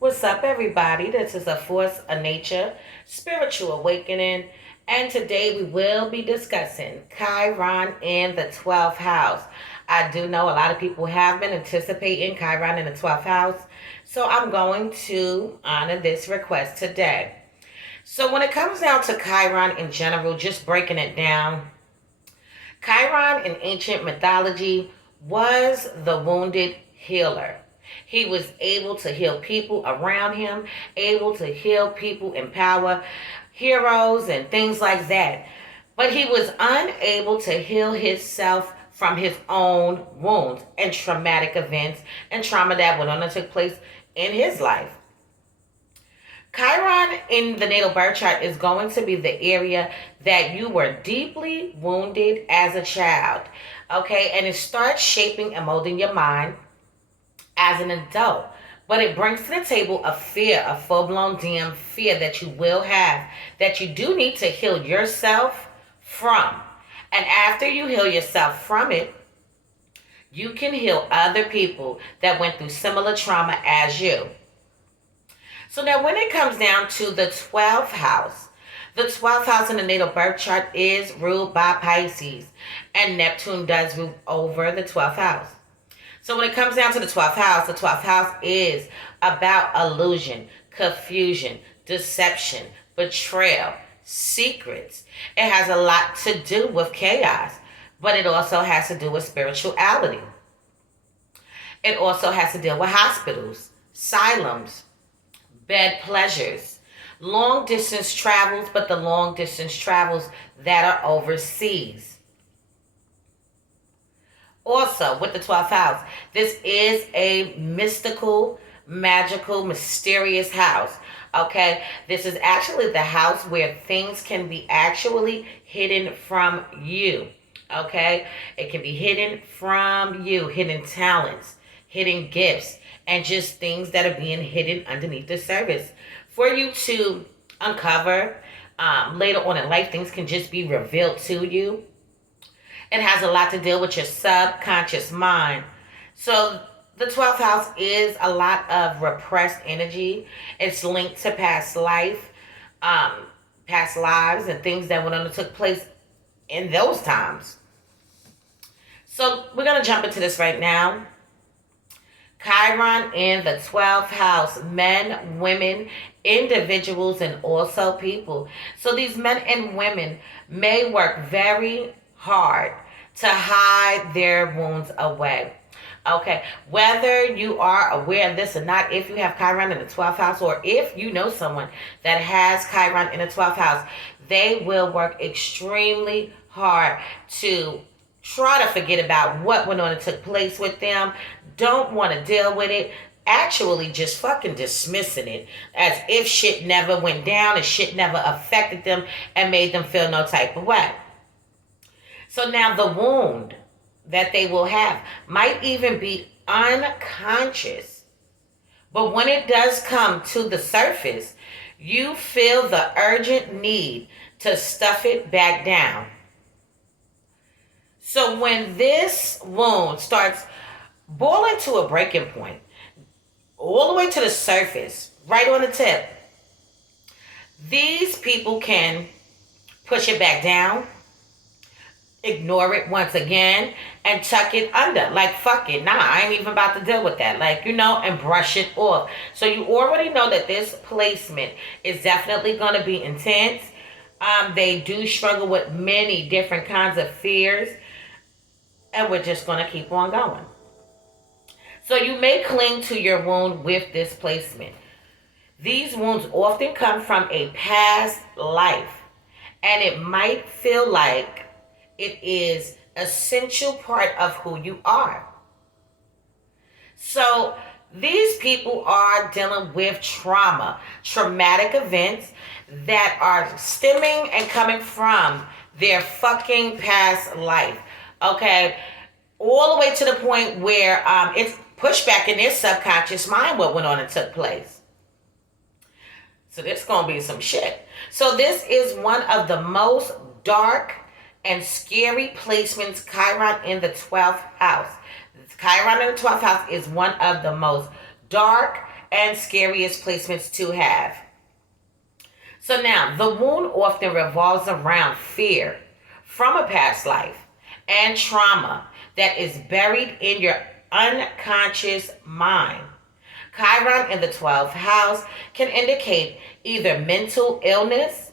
What's up, everybody? This is a force of nature, spiritual awakening, and today we will be discussing Chiron in the 12th house. I do know a lot of people have been anticipating Chiron in the 12th house, so I'm going to honor this request today. So, when it comes down to Chiron in general, just breaking it down, Chiron in ancient mythology was the wounded healer. He was able to heal people around him, able to heal people, empower heroes, and things like that. But he was unable to heal himself from his own wounds and traumatic events and trauma that went on and took place in his life. Chiron in the natal birth chart is going to be the area that you were deeply wounded as a child. Okay, and it starts shaping and molding your mind as an adult. But it brings to the table a fear, a full blown damn fear that you will have, that you do need to heal yourself from. And after you heal yourself from it, you can heal other people that went through similar trauma as you. So now when it comes down to the 12th house, the 12th house in the natal birth chart is ruled by Pisces, and Neptune does rule over the 12th house. So when it comes down to the 12th house is about illusion, confusion, deception, betrayal, secrets. It has a lot to do with chaos, but it also has to do with spirituality. It also has to deal with hospitals, asylums, bed pleasures, long distance travels, but the long distance travels that are overseas. Also, with the 12th house, this is a mystical, magical, mysterious house. Okay, this is actually the house where things can be actually hidden from you. Okay, it can be hidden from you, hidden talents, hidden gifts, and just things that are being hidden underneath the surface for you to uncover. Later on in life, things can just be revealed to you. It has a lot to deal with your subconscious mind. So the 12th house is a lot of repressed energy. It's linked to past lives, and things that went on and took place in those times. So we're going to jump into this right now. Chiron in the 12th house, men, women, individuals, and also people. So these men and women may work very hard to hide their wounds away. Okay, whether you are aware of this or not, if you have Chiron in the 12th house, or if you know someone that has Chiron in the 12th house, they will work extremely hard to try to forget about what went on and took place with them, don't want to deal with it, actually just fucking dismissing it as if shit never went down and shit never affected them and made them feel no type of way. So now the wound that they will have might even be unconscious. But when it does come to the surface, you feel the urgent need to stuff it back down. So when this wound starts boiling to a breaking point, all the way to the surface, right on the tip, these people can push it back down, ignore it once again, and tuck it under. Like, fuck it. Nah, I ain't even about to deal with that. Like, and brush it off. So you already know that this placement is definitely going to be intense. They do struggle with many different kinds of fears. And we're just going to keep on going. So you may cling to your wound with this placement. These wounds often come from a past life. And it might feel like it is an essential part of who you are. So these people are dealing with trauma, traumatic events that are stemming and coming from their fucking past life. Okay, all the way to the point where it's pushed back in their subconscious mind what went on and took place. So this is going to be some shit. So this is one of the most dark and scary placements, Chiron in the 12th house. Chiron in the 12th house is one of the most dark and scariest placements to have. So now, the wound often revolves around fear from a past life and trauma that is buried in your unconscious mind. Chiron in the 12th house can indicate either mental illness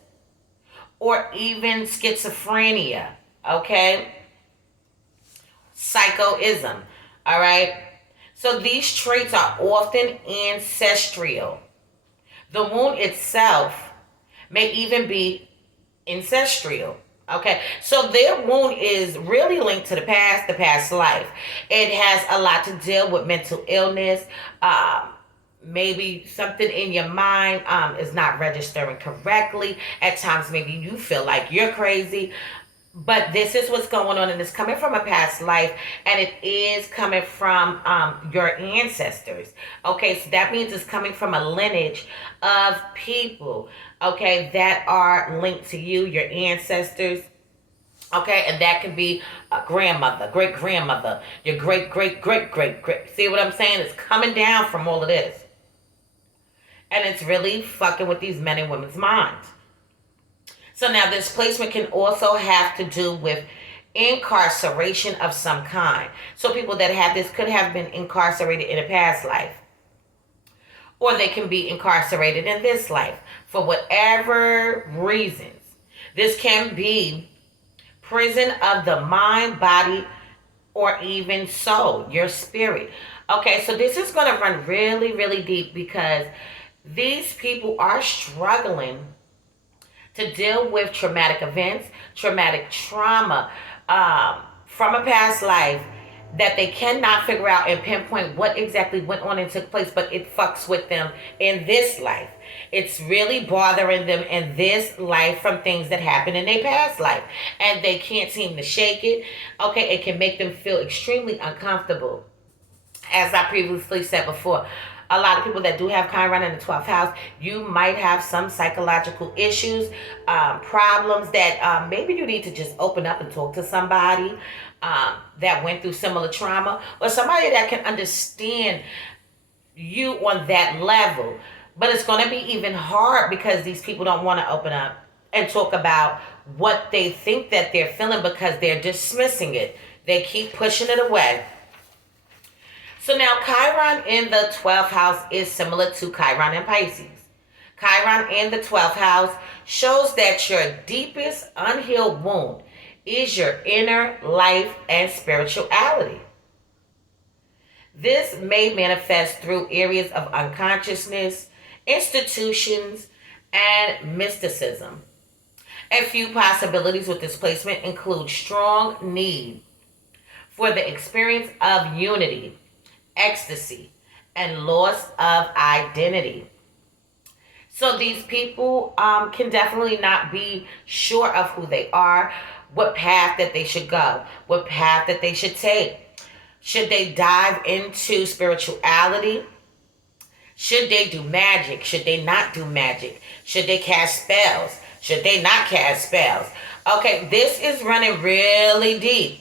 or even schizophrenia, okay? Psychoism, all right? So these traits are often ancestral. The wound itself may even be ancestral. Okay, so their wound is really linked to the past life. It has a lot to deal with mental illness. Maybe something in your mind is not registering correctly. At times, maybe you feel like you're crazy. But this is what's going on, and it's coming from a past life, and it is coming from your ancestors. Okay, so that means it's coming from a lineage of people, okay, that are linked to you, your ancestors. Okay, and that could be a grandmother, great grandmother, your great great great great great. See what I'm saying? It's coming down from all of this, and it's really fucking with these men and women's minds. So now this placement can also have to do with incarceration of some kind. So people that have this could have been incarcerated in a past life, or they can be incarcerated in this life for whatever reasons. This can be prison of the mind, body, or even soul, your spirit. Okay, so this is going to run really, really deep because these people are struggling to deal with traumatic events, traumatic trauma from a past life that they cannot figure out and pinpoint what exactly went on and took place, but it fucks with them in this life. It's really bothering them in this life from things that happened in their past life, and they can't seem to shake it. Okay, it can make them feel extremely uncomfortable. As I previously said before, a lot of people that do have Chiron in the 12th house, you might have some psychological issues, problems that maybe you need to just open up and talk to somebody that went through similar trauma, or somebody that can understand you on that level. But it's going to be even hard because these people don't want to open up and talk about what they think that they're feeling because they're dismissing it. They keep pushing it away. So now Chiron in the 12th house is similar to Chiron in Pisces. Chiron in the 12th house shows that your deepest unhealed wound is your inner life and spirituality. This may manifest through areas of unconsciousness, institutions, and mysticism. A few possibilities with this placement include strong need for the experience of unity, ecstasy, and loss of identity. So these people can definitely not be sure of who they are, what path that they should go, what path that they should take. Should they dive into spirituality? Should they do magic? Should they not do magic? Should they cast spells? Should they not cast spells? Okay, this is running really deep.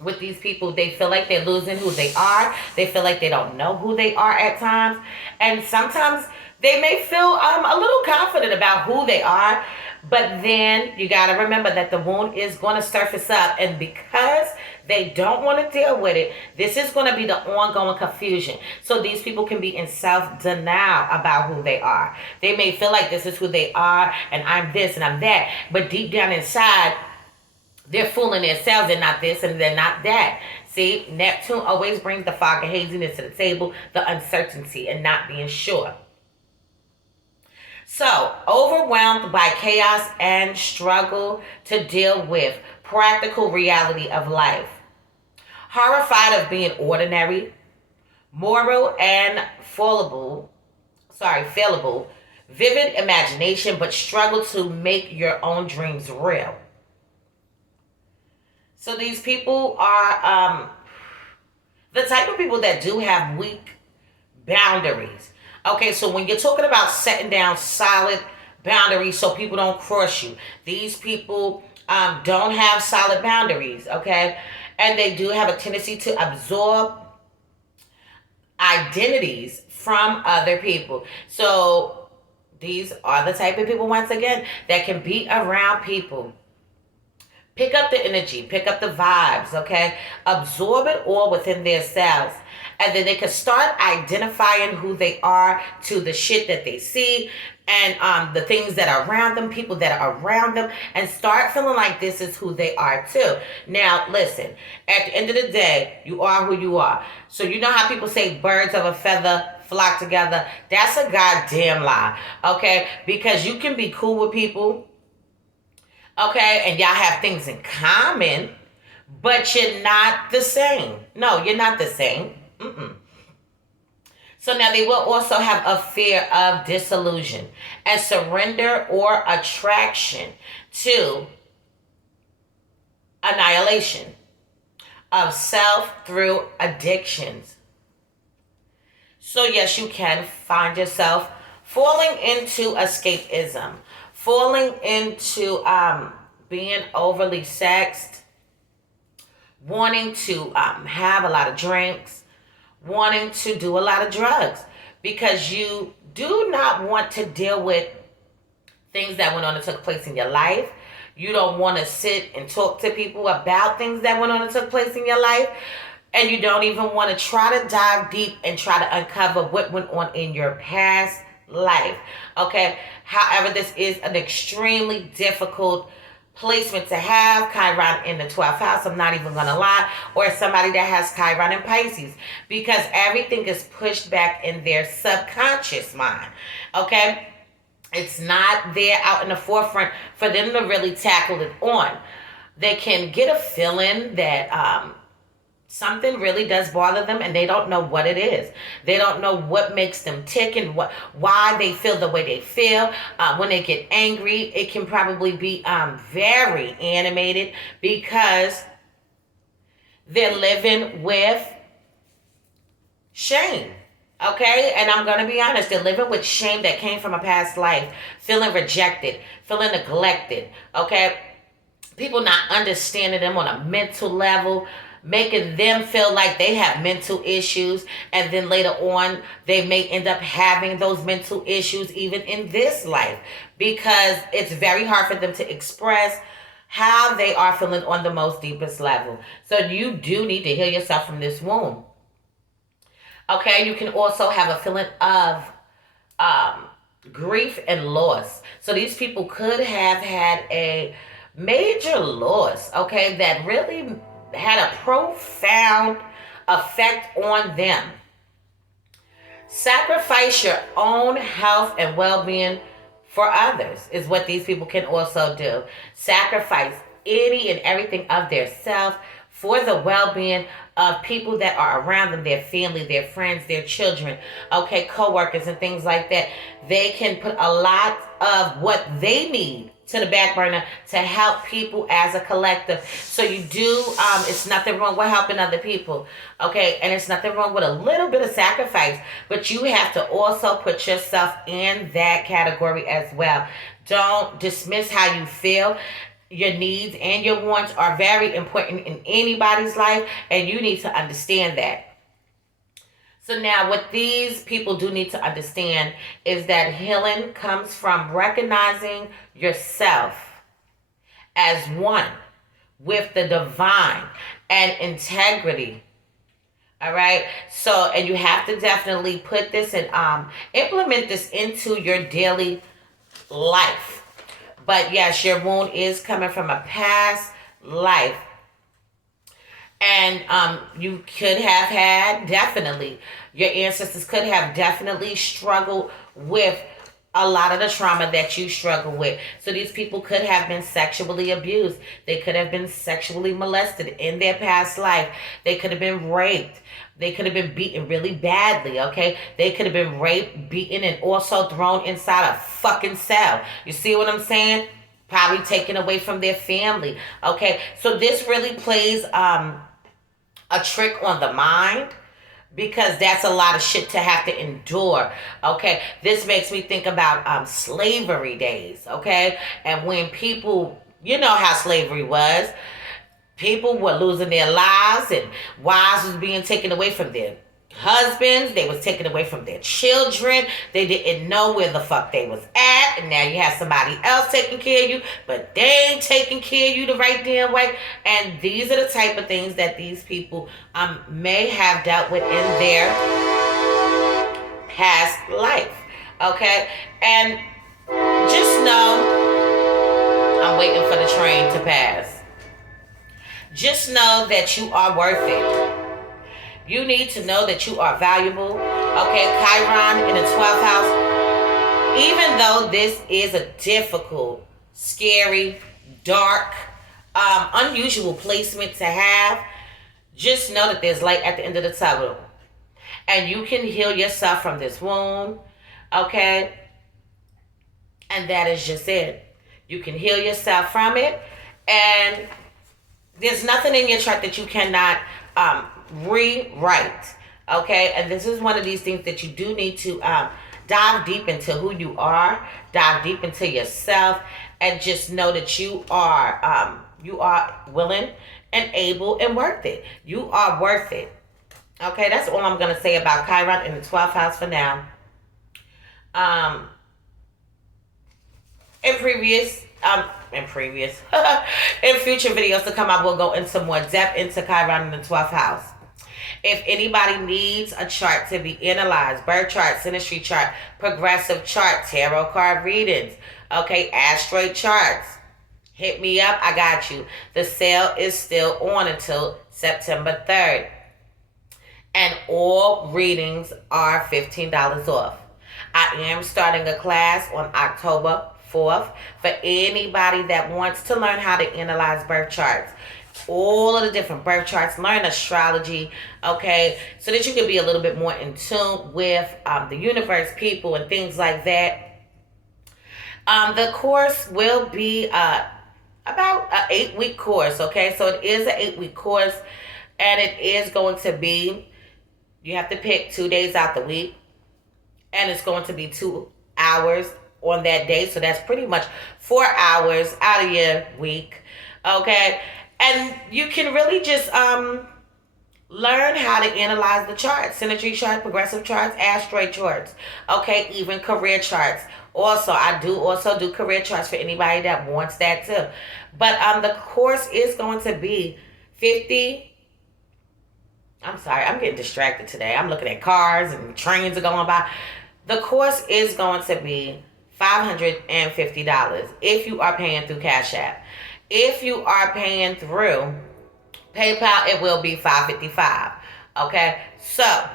With these people, they feel like they're losing who they are. They feel like they don't know who they are at times. And sometimes they may feel a little confident about who they are. But then you got to remember that the wound is going to surface up. And because they don't want to deal with it, this is going to be the ongoing confusion. So these people can be in self-denial about who they are. They may feel like this is who they are and I'm this and I'm that. But deep down inside, they're fooling themselves. They're not this and they're not that. See, Neptune always brings the fog and haziness to the table, the uncertainty and not being sure. So, overwhelmed by chaos and struggle to deal with practical reality of life. Horrified of being ordinary, moral and fallible, vivid imagination, but struggle to make your own dreams real. So these people are the type of people that do have weak boundaries. Okay, so when you're talking about setting down solid boundaries so people don't cross you, these people don't have solid boundaries, okay? And they do have a tendency to absorb identities from other people. So these are the type of people, once again, that can be around people. Pick up the energy, pick up the vibes, okay? Absorb it all within themselves. And then they can start identifying who they are to the shit that they see and the things that are around them, people that are around them, and start feeling like this is who they are too. Now, listen, at the end of the day, you are who you are. So you know how people say birds of a feather flock together? That's a goddamn lie, okay? Because you can be cool with people, okay, and y'all have things in common, but you're not the same. No, you're not the same. Mm-mm. So now they will also have a fear of disillusion and surrender or attraction to annihilation of self through addictions. So yes, you can find yourself falling into escapism, falling into being overly sexed, wanting to have a lot of drinks, wanting to do a lot of drugs, because you do not want to deal with things that went on and took place in your life. You don't want to sit and talk to people about things that went on and took place in your life. And you don't even want to try to dive deep and try to uncover what went on in your past life. Okay? However, this is an extremely difficult placement to have. Chiron in the 12th house, I'm not even going to lie. Or somebody that has Chiron in Pisces. Because everything is pushed back in their subconscious mind. Okay? It's not there out in the forefront for them to really tackle it on. They can get a feeling that something really does bother them and they don't know what it is. They don't know what makes them tick and why they feel the way they feel. When they get angry, it can probably be very animated because they're living with shame. Okay? And I'm going to be honest, they're living with shame that came from a past life. Feeling rejected, feeling neglected. Okay? People not understanding them on a mental level, making them feel like they have mental issues, and then later on they may end up having those mental issues even in this life because it's very hard for them to express how they are feeling on the most deepest level. So you do need to heal yourself from this wound. Okay, you can also have a feeling of grief and loss. So these people could have had a major loss, okay, that really had a profound effect on them. Sacrifice your own health and well-being for others is what these people can also do. Sacrifice any and everything of their self for the well-being of people that are around them, their family, their friends, their children, okay, co-workers and things like that. They can put a lot of what they need to the back burner to help people as a collective. So you do, it's nothing wrong with helping other people, okay? And it's nothing wrong with a little bit of sacrifice, but you have to also put yourself in that category as well. Don't dismiss how you feel. Your needs and your wants are very important in anybody's life, and you need to understand that. So now what these people do need to understand is that healing comes from recognizing yourself as one with the divine and integrity. All right. So, and you have to definitely put this and implement this into your daily life. But yes, your wound is coming from a past life. And you could have had, definitely, your ancestors could have definitely struggled with a lot of the trauma that you struggle with. So these people could have been sexually abused. They could have been sexually molested in their past life. They could have been raped. They could have been beaten really badly, okay? They could have been raped, beaten, and also thrown inside a fucking cell. You see what I'm saying? Probably taken away from their family, okay? So this really plays a trick on the mind, because that's a lot of shit to have to endure, okay? This makes me think about slavery days, okay? And when people, you know how slavery was. People were losing their lives and wives was being taken away from them. husbands. They was taken away from their children. They didn't know where the fuck they was at, and now you have somebody else taking care of you, but they ain't taking care of you the right damn way. And these are the type of things that these people may have dealt with in their past life. Okay, and just know, I'm waiting for the train to pass. Just know that you are worth it. You need to know that you are valuable. Okay, Chiron in the 12th house. Even though this is a difficult, scary, dark, unusual placement to have, just know that there's light at the end of the tunnel. And you can heal yourself from this wound. Okay? And that is just it. You can heal yourself from it. And there's nothing in your chart that you cannot rewrite. Okay? And this is one of these things that you do need to dive deep into who you are, dive deep into yourself, and just know that you are willing and able and worth it. You are worth it. Okay, that's all I'm going to say about Chiron in the 12th house for now. In future videos to come, I will go into more depth into Chiron in the 12th house. If anybody needs a chart to be analyzed, birth chart, synastry chart, progressive chart, tarot card readings, okay, asteroid charts, hit me up. I got you. The sale is still on until September 3rd. And all readings are $15 off. I am starting a class on October 4th for anybody that wants to learn how to analyze birth charts. All of the different birth charts, learn astrology, okay, so that you can be a little bit more in tune with the universe, people, and things like that. The course will be about an 8-week course, okay? So it is an 8-week course, and it is going to be, you have to pick 2 days out the week, and it's going to be 2 hours on that day. So that's pretty much 4 hours out of your week, okay? And you can really just learn how to analyze the charts, synastry charts, progressive charts, asteroid charts, okay, even career charts. Also, I do also do career charts for anybody that wants that too. But the course is going to be I'm sorry, I'm getting distracted today. I'm looking at cars and trains are going by. The course is going to be $550 if you are paying through Cash App. If you are paying through PayPal, it will be $555. Okay? So,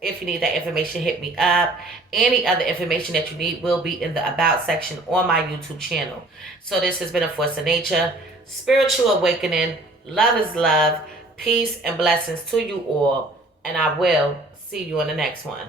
if you need that information, hit me up. Any other information that you need will be in the About section on my YouTube channel. So this has been A Force of Nature, Spiritual Awakening. Love is love. Peace and blessings to you all. And I will see you on the next one.